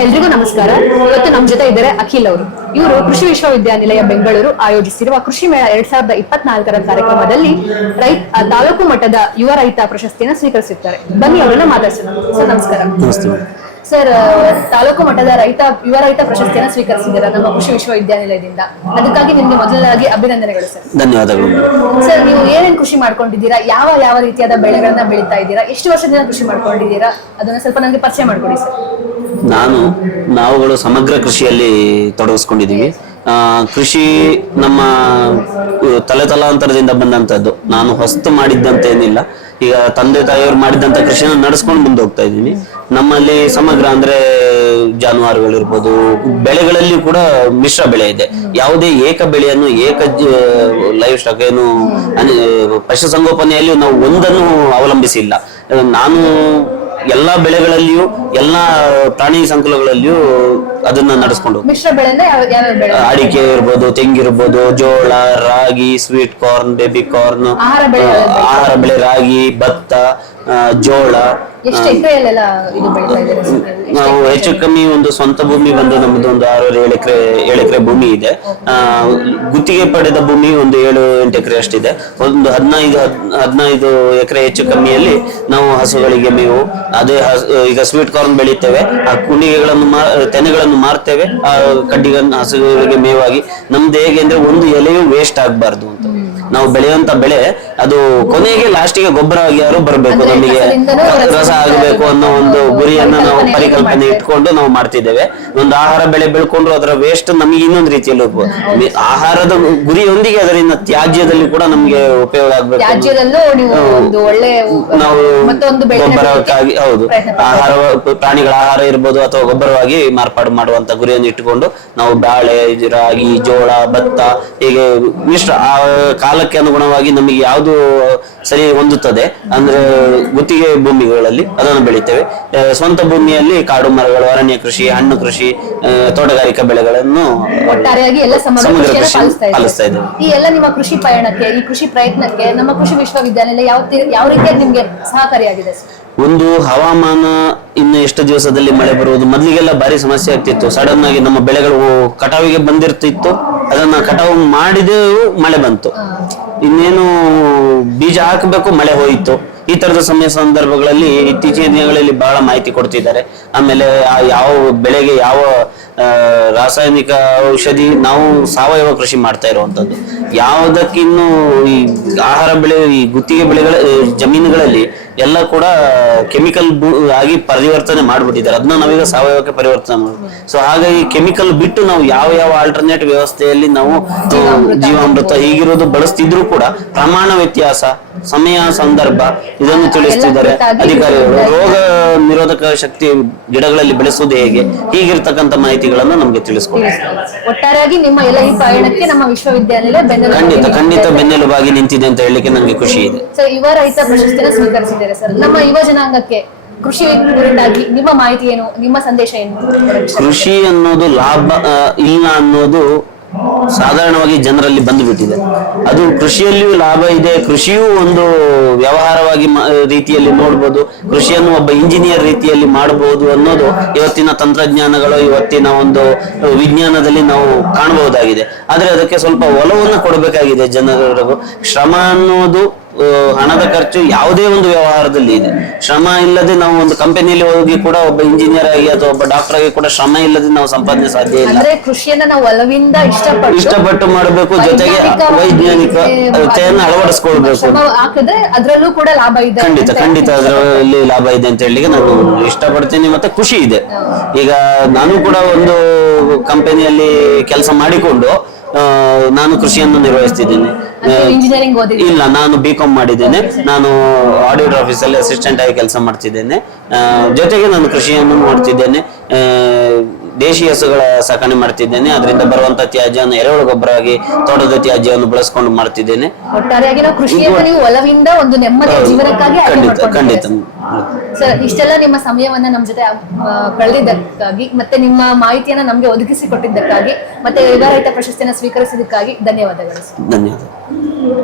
ಎಲ್ರಿಗೂ ನಮಸ್ಕಾರ. ಇವತ್ತು ನಮ್ಮ ಜೊತೆ ಇದ್ದಾರೆ ಅಖಿಲ್ ಅವರು. ಇವರು ಕೃಷಿ ವಿಶ್ವವಿದ್ಯಾನಿಲಯ ಬೆಂಗಳೂರು ಆಯೋಜಿಸಿರುವ ಕೃಷಿ ಮೇಳ 2024ರ ಕಾರ್ಯಕ್ರಮದಲ್ಲಿ ತಾಲೂಕು ಮಟ್ಟದ ಯುವ ರೈತ ಪ್ರಶಸ್ತಿಯನ್ನು ಸ್ವೀಕರಿಸಿದ್ದಾರೆ. ಬನ್ನಿ ಅವರನ್ನ ಮಾತಾಡ್ಸೋಣ. ಸರ್ ನಮಸ್ಕಾರ. ಸರ್, ತಾಲೂಕು ಮಟ್ಟದ ಯುವ ರೈತ ಪ್ರಶಸ್ತಿಯನ್ನು ಸ್ವೀಕರಿಸಿದ್ದೀರಾ ನಮ್ಮ ಕೃಷಿ ವಿಶ್ವವಿದ್ಯಾನಿಲಯದಿಂದ. ಅದಕ್ಕಾಗಿ ನಿಮ್ಗೆ ಮೊದಲಾಗಿ ಅಭಿನಂದನೆಗಳು ಸರ್. ಧನ್ಯವಾದಗಳು. ಸರ್, ನೀವು ಏನೇನು ಕೃಷಿ ಮಾಡ್ಕೊಂಡಿದ್ದೀರಾ, ಯಾವ ರೀತಿಯಾದ ಬೆಳೆಗಳನ್ನ ಬೆಳೀತಾ ಇದ್ದೀರಾ, ಎಷ್ಟು ವರ್ಷದಿಂದ ಕೃಷಿ ಮಾಡ್ಕೊಂಡಿದ್ದೀರಾ, ಅದನ್ನ ಸ್ವಲ್ಪ ನನಗೆ ಪರಿಚಯ ಮಾಡ್ಕೊಡಿ ಸರ್. ನಾವುಗಳು ಸಮಗ್ರ ಕೃಷಿಯಲ್ಲಿ ತೊಡಗಿಸ್ಕೊಂಡಿದ್ದೀವಿ. ಕೃಷಿ ನಮ್ಮ ತಲೆತಲಾಂತರದಿಂದ ಬಂದಂತದ್ದು. ನಾನು ಹೊಸ್ತು ಮಾಡಿದ್ದಂತೇನಿಲ್ಲ. ಈಗ ತಂದೆ ತಾಯಿಯವರು ಮಾಡಿದಂತ ಕೃಷಿಯನ್ನು ನಡೆಸ್ಕೊಂಡು ಮುಂದೆ ಹೋಗ್ತಾ ಇದ್ದೀನಿ. ನಮ್ಮಲ್ಲಿ ಸಮಗ್ರ ಅಂದ್ರೆ ಜಾನುವಾರುಗಳಿರ್ಬೋದು, ಬೆಳೆಗಳಲ್ಲಿ ಕೂಡ ಮಿಶ್ರ ಬೆಳೆ ಇದೆ. ಯಾವುದೇ ಏಕ ಬೆಳೆಯನ್ನು ಲೈಫ್ ಸ್ಟಾಕ್ ಏನು ಪಶುಸಂಗೋಪನೆಯಲ್ಲಿ ನಾವು ಒಂದನ್ನು ಅವಲಂಬಿಸಿಲ್ಲ. ನಾನು ಎಲ್ಲಾ ಬೆಳೆಗಳಲ್ಲಿಯೂ ಎಲ್ಲಾ ಪ್ರಾಣಿ ಸಂಕುಲಗಳಲ್ಲಿಯೂ ಅದನ್ನ ನಡೆಸ್ಕೊಂಡು ಅಡಿಕೆ ಇರ್ಬೋದು, ತೆಂಗಿರ್ಬೋದು, ಜೋಳ, ರಾಗಿ, ಸ್ವೀಟ್ ಕಾರ್ನ್, ಬೇಬಿ ಕಾರ್ನ್, ಆಹಾರ ಬೆಳೆ, ರಾಗಿ, ಭತ್ತ, ಜೋಳ. ನಾವು ಹೆಚ್ಚು ಕಮ್ಮಿ ಒಂದು ಸ್ವಂತ ಭೂಮಿ ಬಂದು ನಮ್ದು ಒಂದು 6-7 ಎಕರೆ ಭೂಮಿ ಇದೆ. ಗುತ್ತಿಗೆ ಪಡೆದ ಭೂಮಿ ಒಂದು 7-8 ಎಕರೆ ಅಷ್ಟಿದೆ. ಒಂದು 15 ಎಕರೆ ಹೆಚ್ಚು ಕಮ್ಮಿಯಲ್ಲಿ ನಾವು ಹಸುಗಳಿಗೆ ಮೇವು, ಅದೇ ಈಗ ಸ್ವೀಟ್ ಕಾರ್ನ್ ಬೆಳಿತೇವೆ, ಆ ಕುಣಿಗೆಗಳನ್ನು ತೆನೆಗಳನ್ನು ಮಾರ್ತೇವೆ, ಆ ಕಡ್ಡಿಗಳನ್ನು ಹಸುಗಳಿಗೆ ಮೇವಾಗಿ. ನಮ್ದು ಹೇಗೆ ಅಂದ್ರೆ ಒಂದು ಎಲೆಯೂ ವೇಸ್ಟ್ ಆಗ್ಬಾರ್ದು ಅಂತ ನಾವು ಬೆಳೆಯುವಂತ ಬೆಳೆ ಅದು ಕೊನೆಗೆ ಲಾಸ್ಟಿಗೆ ಗೊಬ್ಬರ ಯಾರು ಬರಬೇಕು, ನಮಗೆ ರಸ ಆಗಬೇಕು ಅನ್ನೋ ಒಂದು ಗುರಿಯನ್ನ ನಾವು ಪರಿಕಲ್ಪನೆ ಇಟ್ಕೊಂಡು ನಾವು ಮಾಡ್ತಿದ್ದೇವೆ. ಒಂದು ಆಹಾರ ಬೆಳೆ ಬೆಳ್ಕೊಂಡ್ರು ಅದರ ವೇಸ್ಟ್ ನಮಗೆ ಇನ್ನೊಂದು ರೀತಿಯಲ್ಲಿ ಆಹಾರದ ಗುರಿಯೊಂದಿಗೆ ಅದರಿಂದ ತ್ಯಾಜ್ಯದಲ್ಲಿ ಕೂಡ ನಮ್ಗೆ ಉಪಯೋಗ ಆಗ್ಬೇಕು. ನಾವು ಗೊಬ್ಬರಕ್ಕಾಗಿ ಹೌದು ಪ್ರಾಣಿಗಳ ಆಹಾರ ಇರ್ಬೋದು ಅಥವಾ ಗೊಬ್ಬರವಾಗಿ ಮಾರ್ಪಾಡು ಮಾಡುವಂತ ಗುರಿಯನ್ನು ಇಟ್ಟುಕೊಂಡು ನಾವು ಬಾಳೆ, ರಾಗಿ, ಜೋಳ, ಭತ್ತ ಹೀಗೆ ಮಿಶ್ರ ಆ ಕಾಲಕ್ಕೆ ಅನುಗುಣವಾಗಿ ನಮಗೆ ಯಾವುದು ಸರಿ ಹೊಂದುತ್ತದೆ ಅಂದ್ರೆ ಗುತ್ತಿಗೆ ಭೂಮಿಗಳಲ್ಲಿ ಅದನ್ನು ಬೆಳಿತೇವೆ. ಸ್ವಂತ ಭೂಮಿಯಲ್ಲಿ ಕಾಡು ಮರಗಳು, ಅರಣ್ಯ ಕೃಷಿ, ಹಣ್ಣು ಕೃಷಿ, ತೋಟಗಾರಿಕಾ ಬೆಳೆಗಳನ್ನು ಒಟ್ಟಾರೆಯಾಗಿ ಎಲ್ಲ ಸಮಗ್ರ ಕೃಷಿ ಪಾಲಿಸ್ತಾ ಇದ್ದೇವೆ. ಈ ಎಲ್ಲ ನಿಮ್ಮ ಕೃಷಿ ಪಯಣಕ್ಕೆ, ಈ ಕೃಷಿ ಪ್ರಯತ್ನಕ್ಕೆ ನಮ್ಮ ಕೃಷಿ ವಿಶ್ವವಿದ್ಯಾನಿಲಯ ಯಾವ ರೀತಿಯಾಗಿ ನಿಮ್ಗೆ ಸಹಕಾರಿಯಾಗಿದೆ? ಒಂದು ಹವಾಮಾನ ಇನ್ನು ಎಷ್ಟು ದಿವಸದಲ್ಲಿ ಮಳೆ ಬರುವುದು. ಮೊದಲಿಗೆಲ್ಲ ಭಾರಿ ಸಮಸ್ಯೆ ಆಗ್ತಿತ್ತು. ಸಡನ್ ಆಗಿ ನಮ್ಮ ಬೆಳೆಗಳು ಕಟಾವಿಗೆ ಬಂದಿರ್ತಿತ್ತು, ಅದನ್ನ ಕಟಾವು ಮಾಡಿದೆವು, ಮಳೆ ಬಂತು. ಇನ್ನೇನು ಬೀಜ ಹಾಕಬೇಕು, ಮಳೆ ಹೋಯಿತು. ಈ ತರದ ಸಂದರ್ಭಗಳಲ್ಲಿ ಇತ್ತೀಚಿನ ದಿನಗಳಲ್ಲಿ ಬಹಳ ಮಾಹಿತಿ ಕೊಡ್ತಿದ್ದಾರೆ. ಆಮೇಲೆ ಯಾವ ಬೆಳೆಗೆ ಯಾವ ರಾಸಾಯನಿಕ ಔಷಧಿ, ನಾವು ಸಾವಯವ ಕೃಷಿ ಮಾಡ್ತಾ ಇರುವಂತದ್ದು. ಯಾವುದಕ್ಕಿನ್ನು ಈ ಆಹಾರ ಬೆಳೆ, ಈ ಗುತ್ತಿಗೆ ಬೆಳೆಗಳ ಜಮೀನುಗಳಲ್ಲಿ ಎಲ್ಲ ಕೂಡ ಕೆಮಿಕಲ್ ಆಗಿ ಪರಿವರ್ತನೆ ಮಾಡ್ಬಿಟ್ಟಿದ್ದಾರೆ. ಅದನ್ನ ನಾವೀಗ ಸಾವಯವಕ್ಕೆ ಪರಿವರ್ತನೆ ಮಾಡ್ಬೋದು. ಸೊ ಹಾಗಾಗಿ ಕೆಮಿಕಲ್ ಬಿಟ್ಟು ನಾವು ಯಾವ ಆಲ್ಟರ್ನೇಟ್ ವ್ಯವಸ್ಥೆಯಲ್ಲಿ ನಾವು ಜೀವಾಮೃತ ಹೀಗಿರೋದು ಬಳಸ್ತಿದ್ರು ಕೂಡ ಪ್ರಮಾಣ ವ್ಯತ್ಯಾಸ, ಸಮಯ, ಸಂದರ್ಭ ಇದನ್ನು ತಿಳಿಸ್ತಿದ್ದಾರೆ ಅಧಿಕಾರಿಗಳು. ರೋಗ ನಿರೋಧಕ ಶಕ್ತಿ ಗಿಡಗಳಲ್ಲಿ ಬೆಳೆಸುವುದು ಹೇಗೆ, ಹೀಗಿರ್ತಕ್ಕಂಥ ಮಾಹಿತಿಗಳನ್ನು ನಮ್ಗೆ ತಿಳಿಸ್ಕೊಡ್ತಾರೆ. ಒಟ್ಟಾರೆಯಾಗಿ ನಿಮ್ಮ ಎಲ್ಲ ಈ ಪಯಣಕ್ಕೆ ನಮ್ಮ ವಿಶ್ವವಿದ್ಯಾನಿಲಯ ಖಂಡಿತ ಬೆನ್ನೆಲುಬಾಗಿ ನಿಂತಿದೆ ಅಂತ ಹೇಳಲಿಕ್ಕೆ ನಂಗೆ ಖುಷಿ ಇದೆ. ಯುವ ರೈತ ಪ್ರಶಸ್ತಿಯನ್ನು ಸ್ವೀಕರಿಸಿದ್ದಾರೆ ಸರ್. ನಮ್ಮ ಯುವ ಜನಾಂಗಕ್ಕೆ ಕೃಷಿ ಕುರಿತಾಗಿ ನಿಮ್ಮ ಮಾಹಿತಿ ಏನು, ನಿಮ್ಮ ಸಂದೇಶ ಏನು? ಕೃಷಿ ಅನ್ನೋದು ಲಾಭ ಇಲ್ಲ ಅನ್ನೋದು ಸಾಧಾರಣವಾಗಿ ಜನರಲ್ಲಿ ಬಂದು ಬಿಟ್ಟಿದೆ. ಅದು ಕೃಷಿಯಲ್ಲಿಯೂ ಲಾಭ ಇದೆ, ಕೃಷಿಯೂ ಒಂದು ವ್ಯವಹಾರವಾಗಿ ರೀತಿಯಲ್ಲಿ ನೋಡ್ಬೋದು, ಕೃಷಿಯನ್ನು ಒಬ್ಬ ಇಂಜಿನಿಯರ್ ರೀತಿಯಲ್ಲಿ ಮಾಡಬಹುದು ಅನ್ನೋದು ಇವತ್ತಿನ ತಂತ್ರಜ್ಞಾನಗಳು, ಇವತ್ತಿನ ಒಂದು ವಿಜ್ಞಾನದಲ್ಲಿ ನಾವು ಕಾಣಬಹುದಾಗಿದೆ. ಆದ್ರೆ ಅದಕ್ಕೆ ಸ್ವಲ್ಪ ಒಲವನ್ನು ಕೊಡಬೇಕಾಗಿದೆ ಜನರಿಗೂ. ಶ್ರಮ ಅನ್ನೋದು ಹಣದ ಖರ್ಚು ಯಾವುದೇ ಒಂದು ವ್ಯವಹಾರದಲ್ಲಿ ಇದೆ. ಶ್ರಮ ಇಲ್ಲದೆ ನಾವು ಒಂದು ಕಂಪನಿಯಲ್ಲಿ ಹೋಗಿ ಕೂಡ ಒಬ್ಬ ಇಂಜಿನಿಯರ್ ಆಗಿ ಅಥವಾ ಒಬ್ಬ ಡಾಕ್ಟರ್ ಆಗಿ ಕೂಡ ಶ್ರಮ ಇಲ್ಲದೆ ನಾವು ಸಂಪಾದನೆ ಸಾಧ್ಯ ಇಲ್ಲ. ಕೃಷಿಯನ್ನ ನಾವು ಒಲವಿಂದ ಇಷ್ಟಪಟ್ಟು ಮಾಡಬೇಕು, ಜೊತೆಗೆ ವೈಜ್ಞಾನಿಕತೆಯನ್ನು ಅಳವಡಿಸ್ಕೊಳ್ಬೇಕು. ಅದರಲ್ಲೂ ಕೂಡ ಲಾಭ ಇದೆ. ಖಂಡಿತ ಅದರಲ್ಲಿ ಲಾಭ ಇದೆ ಅಂತ ಹೇಳಿ ನಾನು ಇಷ್ಟಪಡ್ತೀನಿ. ಮತ್ತೆ ಖುಷಿ ಇದೆ. ಈಗ ನಾನು ಕೂಡ ಒಂದು ಕಂಪನಿಯಲ್ಲಿ ಕೆಲಸ ಮಾಡಿಕೊಂಡು ನಾನು ಕೃಷಿಯನ್ನು ನಿರ್ವಹಿಸ್ತಿದ್ದೇನೆ. ಇಲ್ಲ, ನಾನು B.Com ಮಾಡಿದ್ದೇನೆ. ನಾನು ಆಡಿಟ್ ಆಫೀಸಲ್ಲಿ ಅಸಿಸ್ಟೆಂಟ್ ಆಗಿ ಕೆಲಸ ಮಾಡ್ತಿದ್ದೇನೆ. ಜೊತೆಗೆ ನಾನು ಕೃಷಿಯನ್ನು ಮಾಡ್ತಿದ್ದೇನೆ. ದೇಶಿ ಹಸುಗಳ ಸಾಕಣೆ ಮಾಡ್ತಿದ್ದೇನೆ. ಅದರಿಂದ ಬರುವಂತ ತ್ಯಾಜ್ಯವನ್ನು ಎರೆಹುಳು ಗೊಬ್ಬರವಾಗಿ ತೋಟದ ತ್ಯಾಜ್ಯವನ್ನು ಬಳಸ್ಕೊಂಡು ಮಾಡ್ತಿದ್ದೇನೆ. ಒಟ್ಟಾರೆಯಾಗಿ ನಾವು ಕೃಷಿಯನ್ನು ನೀವು ಒಲವಿಂದ ಒಂದು ನೆಮ್ಮದಿಯ ಜೀವನಕ್ಕಾಗಿ ಖಂಡಿತ ಸರ್, ಇಷ್ಟೆಲ್ಲ ನಿಮ್ಮ ಸಮಯವನ್ನ ನಮ್ಮ ಜೊತೆ ಕಳೆದಿದ್ದಕ್ಕಾಗಿ, ಮತ್ತೆ ನಿಮ್ಮ ಮಾಹಿತಿಯನ್ನ ನಮ್ಗೆ ಒದಗಿಸಿಕೊಟ್ಟಿದ್ದಕ್ಕಾಗಿ, ಮತ್ತೆ ಯುವ ರೈತ ಪ್ರಶಸ್ತಿಯನ್ನು ಸ್ವೀಕರಿಸಿದ್ದಕ್ಕಾಗಿ ಧನ್ಯವಾದಗಳು.